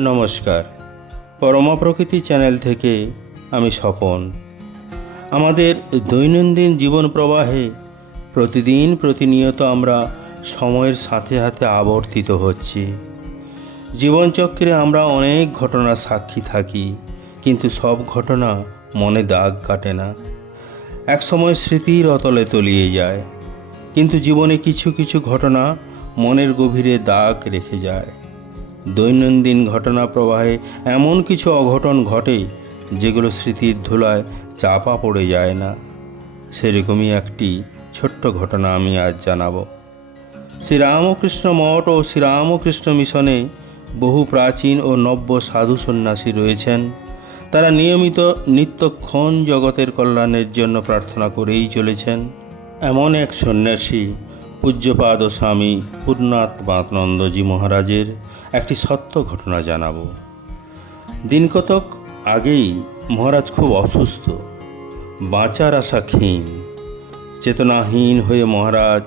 নমস্কার। পরমা প্রকৃতি চ্যানেল থেকে আমি স্বপন। আমাদের দৈনন্দিন জীবন প্রবাহে প্রতিদিন প্রতিনিয়ত আমরা সময়ের সাথে সাথে আবর্তিত হচ্ছি। জীবনচক্রে আমরা অনেক ঘটনার সাক্ষী থাকি, কিন্তু সব ঘটনা মনে দাগ কাটে না। একসময় স্মৃতির অতলে তলিয়ে যায়, কিন্তু জীবনে কিছু কিছু ঘটনা মনের গভীরে দাগ রেখে যায়। দৈনন্দিন ঘটনা প্রবাহে এমন কিছু অঘটন ঘটে যেগুলো স্মৃতির ধুলায় চাপা পড়ে যায় না। সেরকমই একটি ছোট্ট ঘটনা আমি আজ জানাব। শ্রীরামকৃষ্ণ মঠ ও শ্রীরামকৃষ্ণ মিশনে বহু প্রাচীন ও নব্য সাধু সন্ন্যাসী রয়েছেন। তারা নিয়মিত নিত্যক্ষণ জগতের কল্যাণের জন্য প্রার্থনা করেই চলেছেন। এমন এক সন্ন্যাসী পূজ্যপাদ স্বামী পূর্ণাত্মানন্দজি মহারাজের একটি সত্য ঘটনা জানাব। দিনকতক আগেই মহারাজ খুব অসুস্থ, বাঁচার আশা ক্ষীণ, চেতনাহীন হয়ে মহারাজ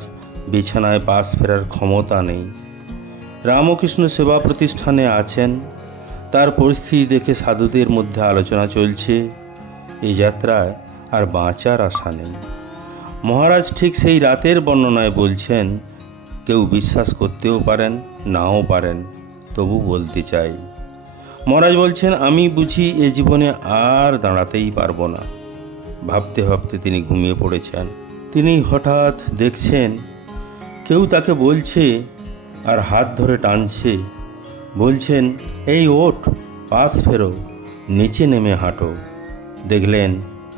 বিছানায় পাশ ফেরার ক্ষমতা নেই। রামকৃষ্ণ সেবা প্রতিষ্ঠানে আছেন, তার পরিস্থিতি দেখে সাধুদের মধ্যে আলোচনা চলছে, এই যাত্রায় আর বাঁচার আশা নেই। মহারাজ ঠিক সেই রাতের বর্ণনায় বলছেন, কেউ বিশ্বাস করতেও পারেন, নাও পারেন, তবু বলতে চাই। মহারাজ বলছেন, আমি বুঝি এ জীবনে আর দাঁড়াতেই পারব না। ভাবতে ভাবতে তিনি ঘুমিয়ে পড়েছেন। তিনি হঠাৎ দেখছেন, কেউ তাকে বলছে আর হাত ধরে টানছে। বলছেন, এই ওঠ, পাশ ফেরো, নিচে নেমে হাঁটো। দেখলেন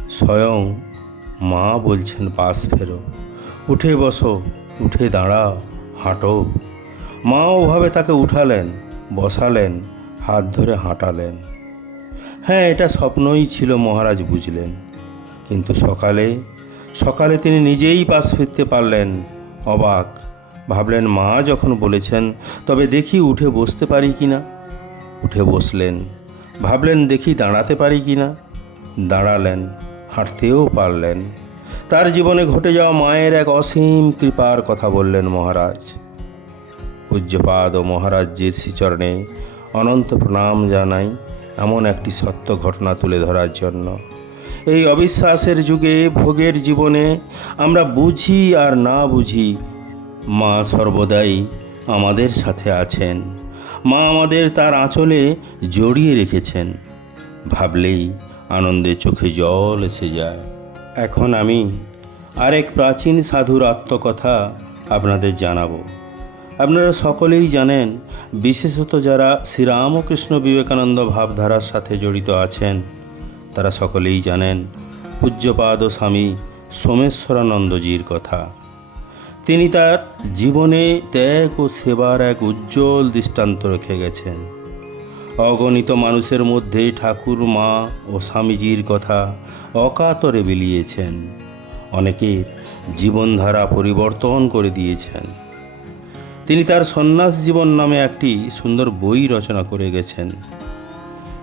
স্বয়ং মা বলছেন, পাশ ফেরো। উঠে বসো, উঠে দাঁড়াও, হাঁটো। মা ওভাবে তাকে উঠালেন, বসালেন, হাত ধরে হাঁটালেন। হ্যাঁ এটা স্বপ্নই ছিল মহারাজ বুঝলেন। কিন্তু সকালে সকালে তিনি নিজেই পাশ ফিরতে পারলেন, অবাক। ভাবলেন, মা যখন বলেছেন, তবে দেখি উঠে বসতে পারি কি না? উঠে বসলেন। ভাবলেন, দেখি দাঁড়াতে পারি কি না? দাঁড়ালেন। হাঁটতেও পারলেন। তার জীবনে ঘটে যাওয়া মায়ের এক অসীম কৃপার কথা বললেন মহারাজ। পূজ্যপাদ ও মহারাজ্যের শ্রীচরণে অনন্ত প্রণাম জানাই এমন একটি সত্য ঘটনা তুলে ধরার জন্য। এই অবিশ্বাসের যুগে ভোগের জীবনে আমরা বুঝি আর না বুঝি, মা সর্বদাই আমাদের সাথে আছেন। মা আমাদের তার আঁচলে জড়িয়ে রেখেছেন। ভাবলেই আনন্দে চোখে জল এসে যায়। এখন আমি আরেক প্রাচীন সাধুর আত্মকথা আপনাদের জানাব। আপনারা সকলেই জানেন, বিশেষত যারা শ্রীরামকৃষ্ণ বিবেকানন্দ ভাবধারার সাথে জড়িত আছেন, তারা সকলেই জানেন পূজ্যপাদ স্বামী সোমেশ্বরানন্দজির কথা। তিনি তার জীবনে ত্যাগ ও সেবার এক উজ্জ্বল দৃষ্টান্ত রেখে গেছেন। অগণিত মানুষের মধ্যে ঠাকুর, মা ও স্বামীজির কথা অকাতরে বিলিয়েছেন। অনেকের জীবনধারা পরিবর্তন করে দিয়েছেন। তিনি তার সন্ন্যাস জীবন নামে একটি সুন্দর বই রচনা করে গেছেন।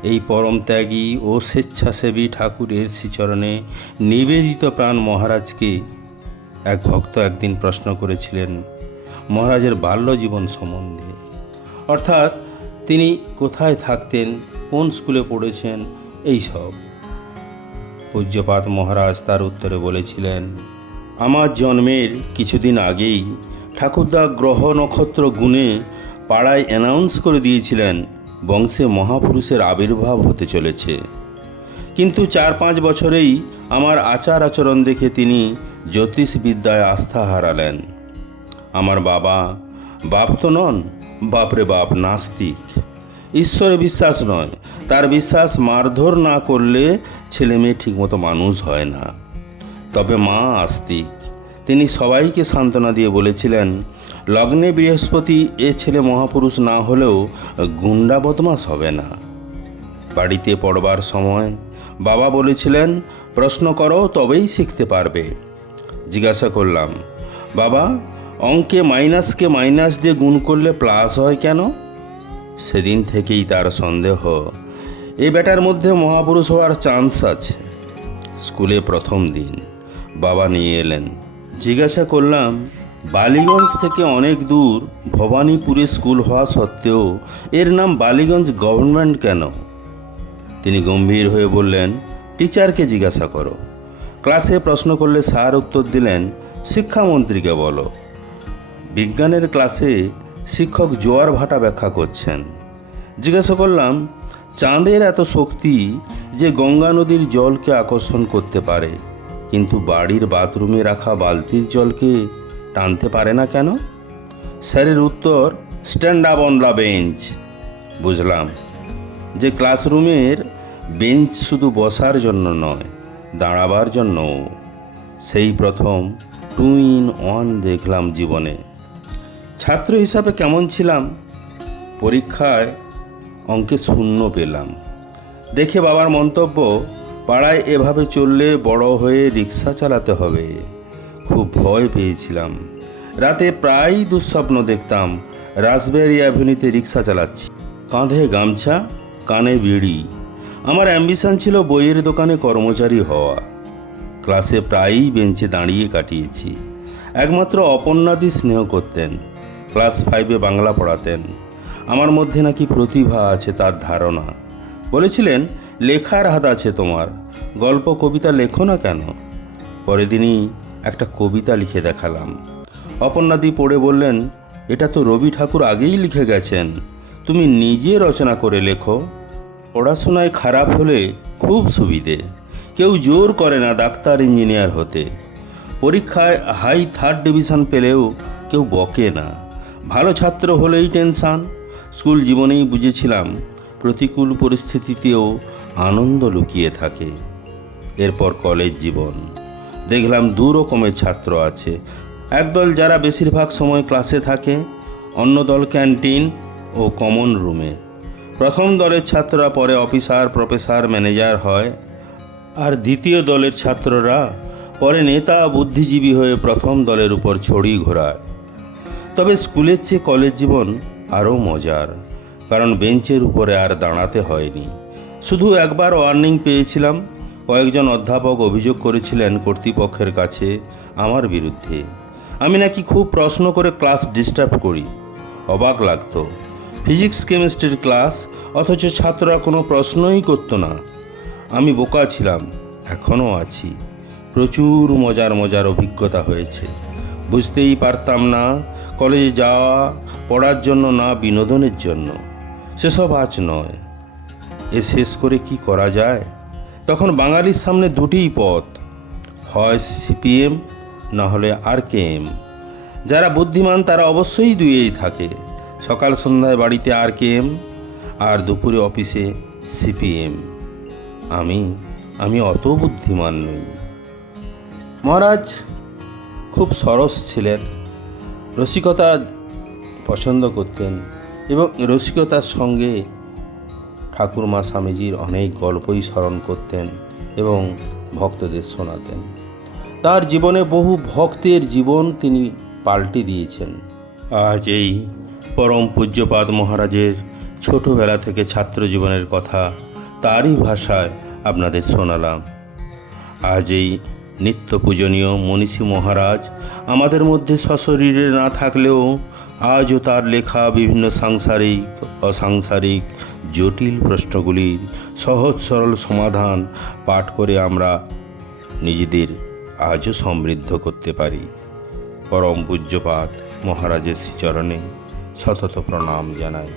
এই পরম ত্যাগী ও স্বেচ্ছাসেবী ঠাকুরের শ্রীচরণে নিবেদিত প্রাণ মহারাজকে এক ভক্ত একদিন প্রশ্ন করেছিলেন, মহারাজের বাল্য জীবন সম্বন্ধে। অর্থাৎ তিনি কোথায় থাকতেন, কোন স্কুলে পড়েছেন, এই সব। পূজ্যপাত মহারাজ তার উত্তরে বলেছিলেন, আমার জন্মের কিছুদিন আগেই ঠাকুরদা গ্রহ নক্ষত্র গুণে পাড়ায় অ্যানাউন্স করে দিয়েছিলেন, বংশে মহাপুরুষের আবির্ভাব হতে চলেছে। কিন্তু চার পাঁচ বছরেই আমার আচার আচরণ দেখে তিনি জ্যোতিষবিদ্যায় আস্থা হারালেন। আমার বাবা বাপ তো নন বাপরে বাপ, নাস্তিক। ঈশ্বরে বিশ্বাস নয়। তার বিশ্বাস মারধর না করলে ছেলে মেয়ে ঠিকমতো মানুষ হয় না। তবে মা আস্তিক। তিনি সবাইকে সান্ত্বনা দিয়ে বলেছিলেন, লগ্নে বৃহস্পতি এ ছেলে মহাপুরুষ না হলেও গুন্ডা বদমাস হবে না। বাড়িতে পড়বার সময় বাবা বলেছিলেন, প্রশ্ন করো, তবেই শিখতে পারবে। জিজ্ঞাসা করলাম, বাবা অঙ্কে মাইনাসকে মাইনাস দিয়ে গুণ করলে প্লাস হয় কেন? সেদিন থেকেই তার সন্দেহ। এ বেটার মধ্যে মহাপুরুষ হওয়ার চান্স আছে। স্কুলে প্রথম দিন। বাবা নিয়ে এলেন। জিজ্ঞাসা করলাম, বালিগঞ্জ থেকে অনেক দূর ভবানীপুরে স্কুল হওয়া সত্ত্বেও এর নাম বালিগঞ্জ গভর্নমেন্ট কেন? তিনি গম্ভীর হয়ে বললেন, টিচারকে জিজ্ঞাসা করো। ক্লাসে প্রশ্ন করলে স্যার উত্তর দিলেন, শিক্ষামন্ত্রীকে বলো। বিজ্ঞানের ক্লাসে শিক্ষক জোয়ার ভাটা ব্যাখ্যা করছেন। জিজ্ঞাসা করলাম, চাঁদের এত শক্তি যে গঙ্গা নদীর জলকে আকর্ষণ করতে পারে, কিন্তু বাড়ির বাথরুমে রাখা বালতির জলকে টানতে পারে না কেন? স্যারের উত্তর stand up on the bench বুঝলাম যে ক্লাসরুমের বেঞ্চ শুধু বসার জন্য নয়, দাঁড়াবার জন্যও। সেই প্রথম টু ইন ওয়ান দেখলাম জীবনে। ছাত্র হিসাবে কেমন ছিলাম? পরীক্ষায় অঙ্কে শূন্য পেলাম। দেখে বাবার মন্তব্য, পাড়ায় এভাবে চললে বড় হয়ে রিক্সা চালাতে হবে। খুব ভয় পেয়েছিলাম। রাতে প্রায়ই দুঃস্বপ্ন দেখতাম, রাসবেরি অ্যাভিনিউতে রিক্সা চালাচ্ছি। কাঁধে গামছা, কানে বিড়ি। আমার অ্যাম্বিশন ছিল বইয়ের দোকানে কর্মচারী হওয়া। ক্লাসে প্রায়ই বেঞ্চে দাঁড়িয়ে কাটিয়েছি। একমাত্র অপর্ণাদি স্নেহ করতেন। ক্লাস ফাইভে বাংলা পড়াতেন। আমার মধ্যে নাকি প্রতিভা আছে তার ধারণা। বলেছিলেন, লেখার হাত আছে তোমার। গল্প, কবিতা লেখো না কেন? পরের দিনই একটা কবিতা লিখে দেখালাম। অপর্ণাদি পড়ে বললেন, এটা তো রবি ঠাকুর আগেই লিখে গেছেন। তুমি নিজে রচনা করে লেখো। পড়াশোনায় খারাপ হলে খুব সুবিধে। কেউ জোর করে না ডাক্তার, ইঞ্জিনিয়ার হতে। পরীক্ষায় হাই থার্ড ডিভিশন পেলেও কেউ বকে না। ভালো ছাত্র হলেই টেনশান। স্কুল জীবনেই বুঝেছিলাম, প্রতিকূল পরিস্থিতিতেও আনন্দ লুকিয়ে থাকে। এরপর কলেজ জীবন। দেখলাম দু রকমের ছাত্র আছে। একদল যারা বেশিরভাগ সময় ক্লাসে থাকে, অন্য দল ক্যান্টিন ও কমন রুমে। প্রথম দলের ছাত্ররা পরে অফিসার, প্রফেসর, ম্যানেজার হয়। আর দ্বিতীয় দলের ছাত্ররা পরে নেতা, বুদ্ধিজীবী হয়ে প্রথম দলের উপর ছড়ি ঘোরায়। তবে স্কুলের চেয়ে কলেজ জীবন আরও মজার, কারণ বেঞ্চের উপরে আর দাঁড়াতে হয়নি। শুধু একবার ওয়ার্নিং পেয়েছিলাম, কয়েকজন অধ্যাপক অভিযোগ করেছিলেন কর্তৃপক্ষের কাছে আমার বিরুদ্ধে। আমি নাকি খুব প্রশ্ন করে ক্লাস ডিস্টার্ব করি, অবাক লাগতো। ফিজিক্স কেমিস্ট্রির ক্লাস, অথচ ছাত্ররা কোনো প্রশ্নই করতো না। আমি বোকা ছিলাম, এখনও আছি। প্রচুর মজার মজার অভিজ্ঞতা হয়েছে। বুঝতেই পারতাম না কলেজে যাওয়া পড়ার জন্য না, বিনোদনের জন্য। সেসব আজ নয়। এ শেষ করে কি করা যায়? তখন বাঙালির সামনে দুটিই পথ। হয় সিপিএম, না হলে আর কে এম যারা বুদ্ধিমান, তারা অবশ্যই দুয়েই থাকে। সকাল সন্ধ্যায় বাড়িতে আর কে এম আর দুপুরে অফিসে সিপিএম। আমি আমি অত বুদ্ধিমান নই। মহারাজ, খুব সরস ছিলেন। রসিকতা পছন্দ করতেন এবং রসিকতার সঙ্গে ঠাকুরমা স্বামীজির অনেক গল্পই স্মরণ করতেন এবং ভক্তদের শোনাতেন। তার জীবনে বহু ভক্তের জীবন তিনি পাল্টে দিয়েছেন। আজ এই পরম পূজ্যপাদ মহারাজের ছোটবেলা থেকে ছাত্র জীবনের কথা তারই ভাষায় আপনাদের শোনালাম। আজ এই নিত্য পূজনীয় মনীষী মহারাজ, আমাদের মধ্যে সশরীরে না থাকলেও আজও তার লেখা বিভিন্ন সাংসারিক, অসাংসারিক, জটিল প্রশ্নগুলির সহজ সরল সমাধান পাঠ করে আমরা নিজেদের আজও সমৃদ্ধ করতে পারি। পরম পূজ্যপাত মহারাজের শ্রীচরণে শতত প্রণাম জানাই।